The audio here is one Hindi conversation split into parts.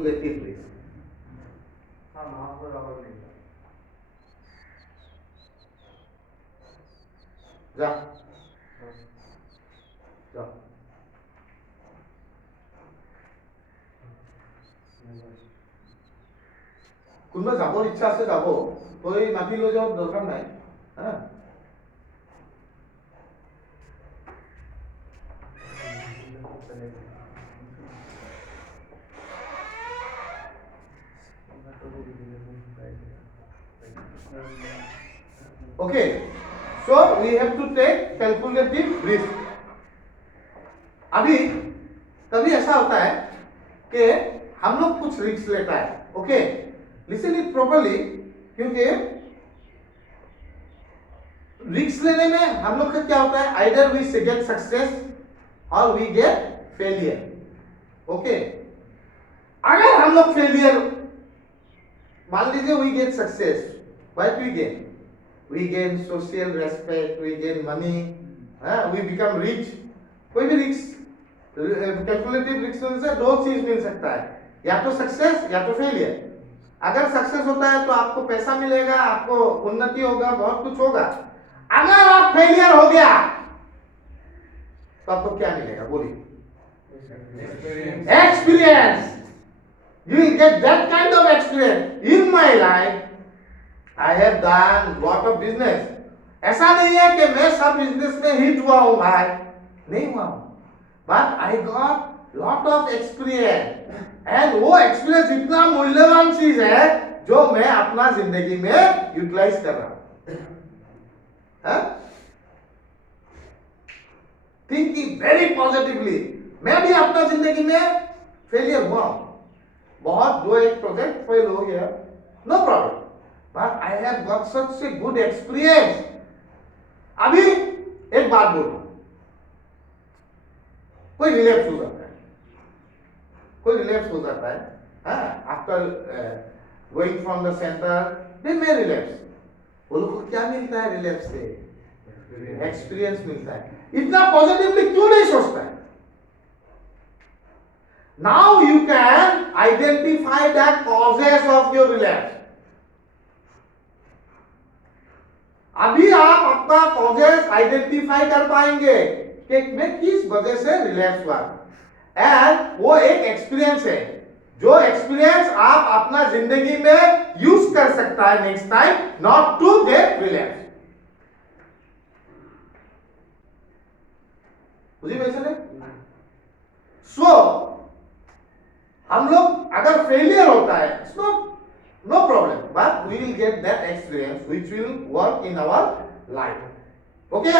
Calculative risk. जा जा কোনোবা যাবৰ ইচ্ছা আছে যাব, তই মাতি লৈ যাব দৰকাৰ নাই। হা Okay, so we have to take calculative risk. अभी कभी ऐसा होता है कि हम लोग कुछ रिस्क लेता है, ओके, लिसन इट प्रॉपर्ली, क्योंकि रिस्क लेने में हम लोग का क्या होता है, आइदर वी गेट सक्सेस और वी गेट फेलियर, ओके। अगर हम लोग फेलियर, मान लीजिए we get success, what we gain? We gain social respect, we gain money, we become rich. कोई भी रिस्क, कैलकुलेटिव रिस्क से दो चीज मिल सकता है, या तो सक्सेस या तो फेलियर। अगर सक्सेस होता है तो आपको पैसा मिलेगा, आपको उन्नति होगा, बहुत कुछ होगा। अगर आप फेलियर हो गया तो आपको क्या मिलेगा, बोलिए? Experience. You will get that kind of experience. In my life I have done lot of business. ऐसा नहीं है कि मैं सब बिजनेस में हिट हुआ हूं भाई, नहीं हुआ हूं, but I got lot of experience, and वो एक्सपीरियंस इतना मूल्यवान चीज है जो मैं अपना जिंदगी में यूटिलाइज कर रहा हूं। Thinking very positively. मैं भी अपना जिंदगी में फेलियर हुआ हूं, बहुत, दो एक प्रोजेक्ट फेल हो गया, no problem, but I have got such a good experience. अभी एक बात बोलो, कोई रिलैप्स हो जाता है, कोई रिलैप्स हो जाता है, after going from the centre they may relapse, वो लोग को क्या मिलता है रिलैप्स से? एक्सपीरियंस मिलता है। इतना पॉजिटिवली क्यों नहीं सोचता है? Now you can identify the causes of your relapse. अभी आप अपना कॉजेस आइडेंटिफाई कर पाएंगे कि मैं किस वजह से रिलैप्स हुआ, एंड वो एक एक्सपीरियंस है, जो एक्सपीरियंस आप अपना जिंदगी में यूज कर सकता है next time, not to get relapse. बुझी वैसे नहीं? सो हम लोग अगर फेलियर होता है, it's not no problem, but we will get that experience which will work in our life. Okay,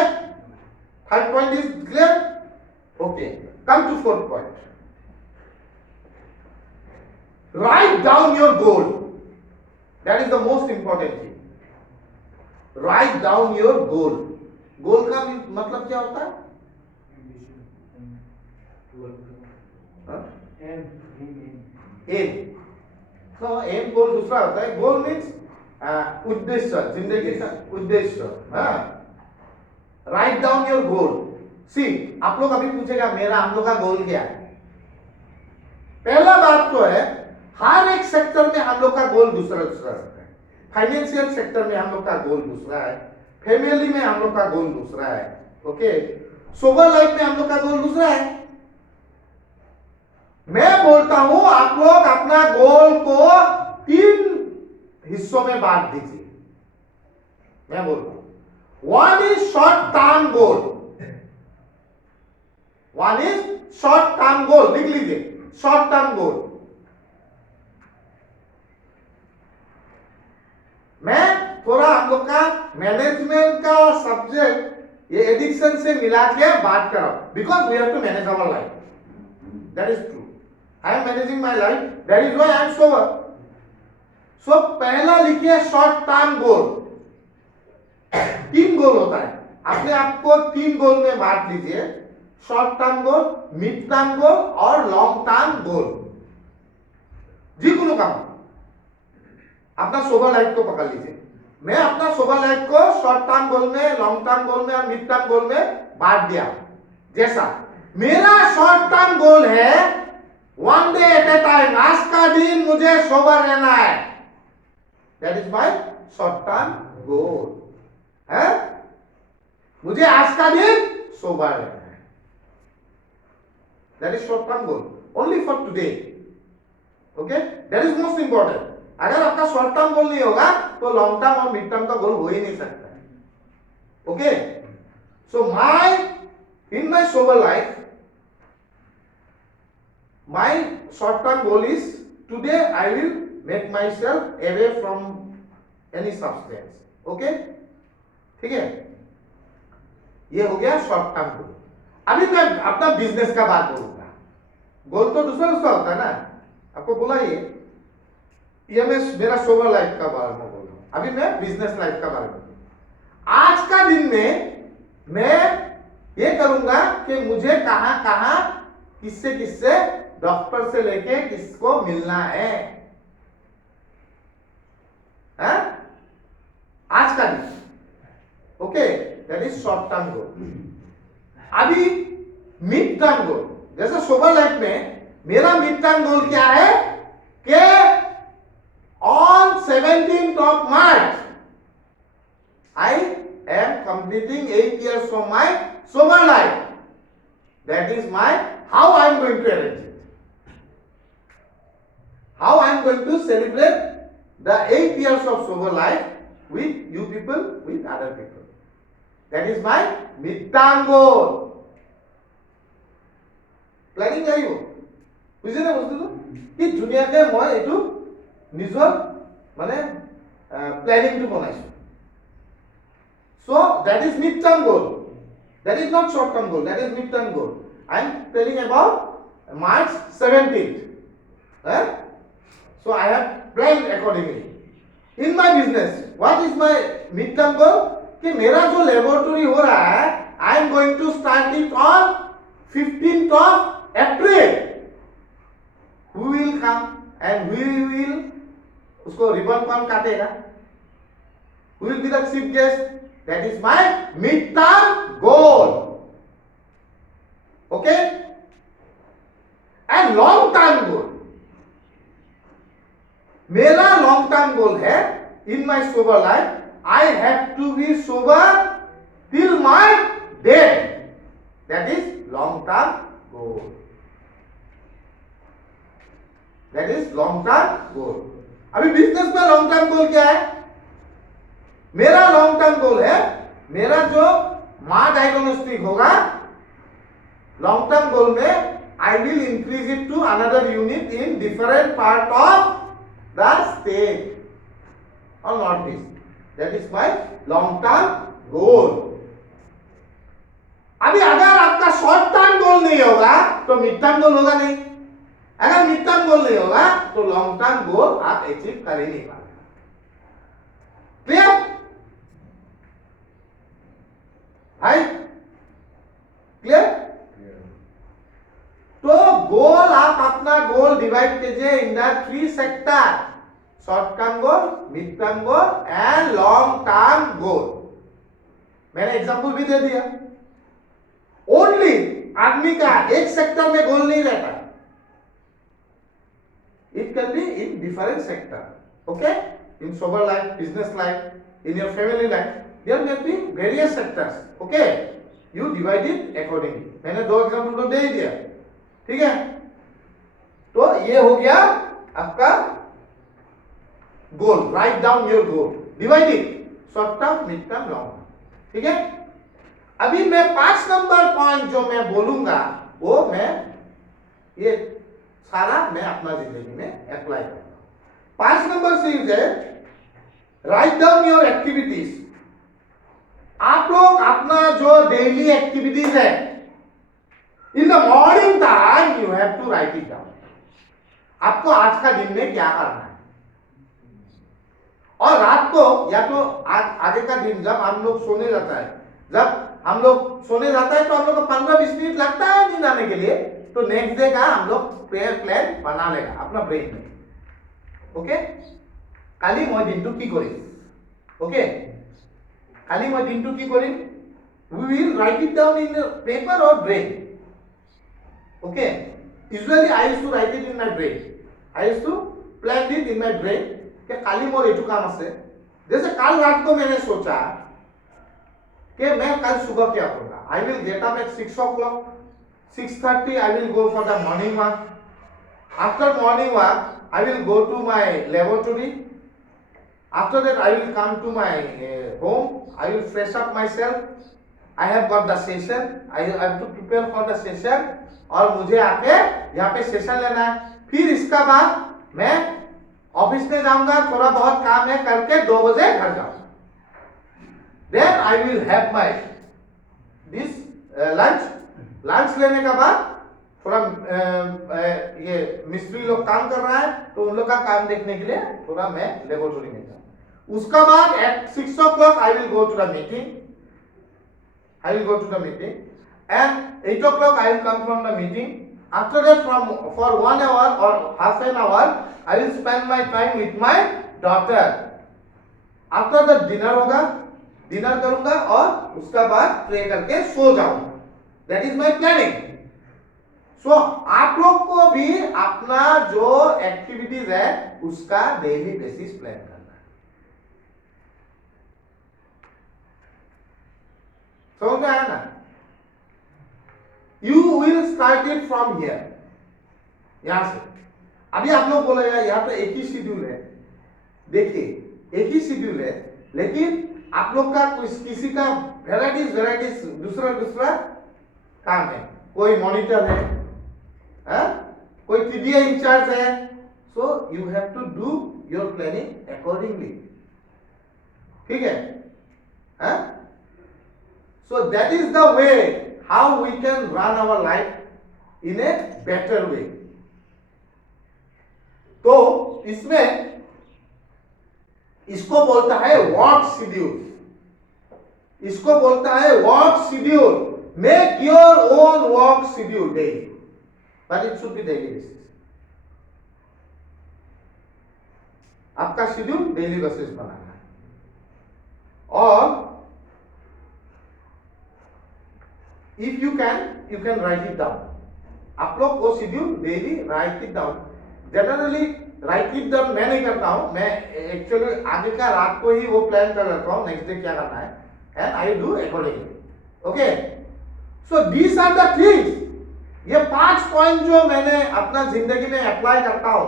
third point is clear. Okay, come to fourth point. Write down your goal. That is the most important thing. Write down your goal. goal का मतलब क्या होता है? aim. तो एम गोल दूसरा होता है, गोल मीन्स उद्देश्य, जिंदगी का उद्देश्य। Write down your goal. See, आप लोग अभी पूछेगा मेरा, हम लोग का गोल क्या है? पहला बात तो है, हर एक सेक्टर में हम लोग का गोल दूसरा दूसरा रहता है। फाइनेंशियल सेक्टर में हम लोग का गोल दूसरा है, फैमिली में हम लोग का गोल दूसरा है, ओके, सोबर लाइफ में हम लोग का गोल दूसरा है। मैं बोलता हूं आप लोग अपना गोल को 3 हिस्सों में बांट दीजिए। मैं बोलता हूं, one is short term goal, one is short term goal, लिख लीजिए, शॉर्ट टर्म गोल। मैं थोड़ा आप लोग का मैनेजमेंट का सब्जेक्ट ये एडिक्शन से मिला के बात कर रहा हूं, because we have to manage our life, that is true. I am managing my life, that is why I am sober. So पहला लिखिए शॉर्ट टर्म गोल। 3 गोल होता है, अपने आप को 3 गोल में बांट लीजिए, short term goal, mid term goal और लॉन्ग टर्म गोल। जिकुनो काम अपना सोबर लाइफ को पकड़ लीजिए। मैं अपना सोबर लाइफ को शॉर्ट टर्म गोल में, लॉन्ग टर्म गोल में और मिड टर्म गोल में बांट दिया। जैसा मेरा शॉर्ट टर्म गोल है one day at A time, आज का दिन मुझे सोबर रहना है, that is my short term goal है। मुझे आज का दिन सोबर रहना है, that is short term goal only for today. Okay, that is most important. अगर आपका शॉर्ट टर्म गोल नहीं होगा तो लॉन्ग टर्म और मिड टर्म का गोल हो ही नहीं सकता है। Okay, so in my sober life, my short term goal is today I will make myself away from any substance. Okay, ठीक है, ये हो गया शॉर्ट टर्म गोल। अभी मैं अपना बिजनेस का बात बोलूंगा। गोल तो दूसरा दूसरा होता है ना, आपको बोला ये मैं मेरा सोबर लाइफ का बारे में बोल रहा हूं। अभी मैं बिजनेस लाइफ का बारे में। आज का दिन में मैं ये करूंगा कि मुझे कहां कहां किससे किससे डॉक्टर से लेके किसको मिलना है, आज का दिन। Okay, that is short term goal. अभी मिड टर्म गोल, जैसे सोबर लाइफ में मेरा मिड टर्म गोल क्या है कि on 17th of March I am completing 8 years from my sober life. That is my how I am going to arrange it. How I am going to celebrate the 8 years of sober life with you people, with other people. That is my mid-term goal. Planning karibo. বুঝিলে বস্তুটো কি ধুনীয়াকে মই এইটো নিজৰ মানে প্ল্যানিংটো বনাইছো। So that is mid-term goal. That is not short-term goal. That is mid-term goal. I am telling about March 17th. So I have planned accordingly. In my business, what is my mid-term goal? कि मेरा जो लेबोरेटरी हो रहा है, I am going to start it on 15th of April. Who will come and who will उसको रिबन कौन काटेगा? Who will be the chief guest? That is my mid-term goal. Okay? And long-term goal. मेरा लॉन्ग टर्म गोल है in my sober life I have to be sober till my death, that is long term goal. That is long term goal. अभी बिजनेस में लॉन्ग टर्म गोल क्या है? मेरा लॉन्ग टर्म गोल है, मेरा जो मां डायग्नोस्टिक होगा लॉन्ग टर्म गोल में I will increase it to another unit in different part of the state or northeast. That is my long term goal. अभी अगर आपका शॉर्ट टर्म गोल नहीं होगा तो मिड टर्म गोल होगा नहीं, अगर मिड टर्म गोल नहीं होगा तो लॉन्ग टर्म गोल आप अचीव कर ही नहीं पाएंगे। क्लियर भाई? क्लियर? तो गोल आप अपना गोल डिवाइड कीजिए in the 3 sector, short term goal, mid term goal and long term गोल। मैंने एग्जांपल भी दे दिया। ओनली आदमी का एक सेक्टर में गोल नहीं रहता, it can be in different sector. Okay, in sober life, business life, in your family life, there can be various sectors. Okay, you divide it accordingly. मैंने 2 एग्जांपल तो दे ही दिया, ठीक है? तो ये हो गया आपका goal. Write down your goal, divide it short term, mid term, long term, ठीक है? अभी मैं 5 नंबर पॉइंट जो मैं बोलूंगा वो मैं ये सारा मैं अपना जिंदगी में अप्लाई करूंगा। 5 नंबर सीरीज है राइट डाउन योर एक्टिविटीज। आप लोग अपना जो डेली एक्टिविटीज है in the morning time you have to write it down. आपको आज का दिन में क्या करना है, और रात को या तो आगे का दिन जब हम लोग सोने जाता है, जब हम लोग सोने जाता है तो हम लोग को 15-20 मिनट लगता है नींद आने के लिए, तो नेक्स्ट डे का हम लोग प्लान बना लेगा अपना ब्रेन में। ओके, काली मैं दिनटू की करी, ओके काली मैं दिनटू की करी, we will write it down in paper और brain. Okay, usually I used to write it in my brain. I used to plan it in my brain कि काली मोर एटू काम आसे। जैसे कल रात को मैंने सोचा कि मैं कल सुबह क्या करूँगा। I will get up at 6 o'clock, 6:30 I will go for the morning walk. After morning walk, I will go to my laboratory. After that, I will come to my home. I will fresh up myself. I have got the session. I have to prepare for the session. और मुझे आके यहाँ पे सेशन लेना है। फिर इसका बाद मैं ऑफिस में जाऊंगा, थोड़ा बहुत काम है करके 2 बजे घर जाऊंगा। Then I will have my this lunch. Lunch लेने का बाद थोड़ा ये मिस्त्री लोग काम कर रहा है तो उन लोग का काम देखने के लिए थोड़ा मैं लेबोरेटरी में जाऊंगा। उसका बाद at 6 o'clock I will go to the meeting. I will go to the meeting and 8 o'clock I will come from the meeting. After that for 1 hour or half an hour I will spend my time with my daughter. After that dinner होगा, डिनर करूंगा और उसका बाद प्रे करके सो जाऊंगा। That is my planning. So आप लोग को भी अपना जो एक्टिविटीज है उसका डेली बेसिस प्लान करना है। समझ में आया ना? You will start it from here. यहां से अभी आप लोग बोलेगा यहाँ पे एक ही शेड्यूल है। देखिए एक ही शेड्यूल है लेकिन आप लोग का किसी का वेराइटीज दूसरा काम है। कोई मॉनिटर है, कोई टीडीआई इंचार्ज है। So you have to do your planning accordingly. ठीक है? So that is the way how we can run our life in a better way. तो इसमें इसको बोलता है वर्क शेड्यूल। इसको बोलता है work schedule. Make your own work schedule daily, but it should be daily basis. आपका शेड्यूल डेली बेसिस बनाना है और if you can write it down. आप लोग वो schedule daily right it down. Generally right it down मैं नहीं करता हूं, मैं एक्चुअली आगे का रात को ही वो प्लान कर लेता हूं नेक्स्ट डे क्या करना है and I do accordingly. Okay, so these are the things. ये 5 पॉइंट जो मैंने अपना जिंदगी में अप्लाई करता हूं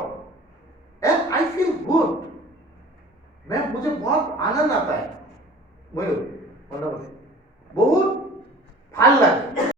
एंड आई फील गुड। मुझे बहुत आनंद आता है, मुझे बहुत फल लगे।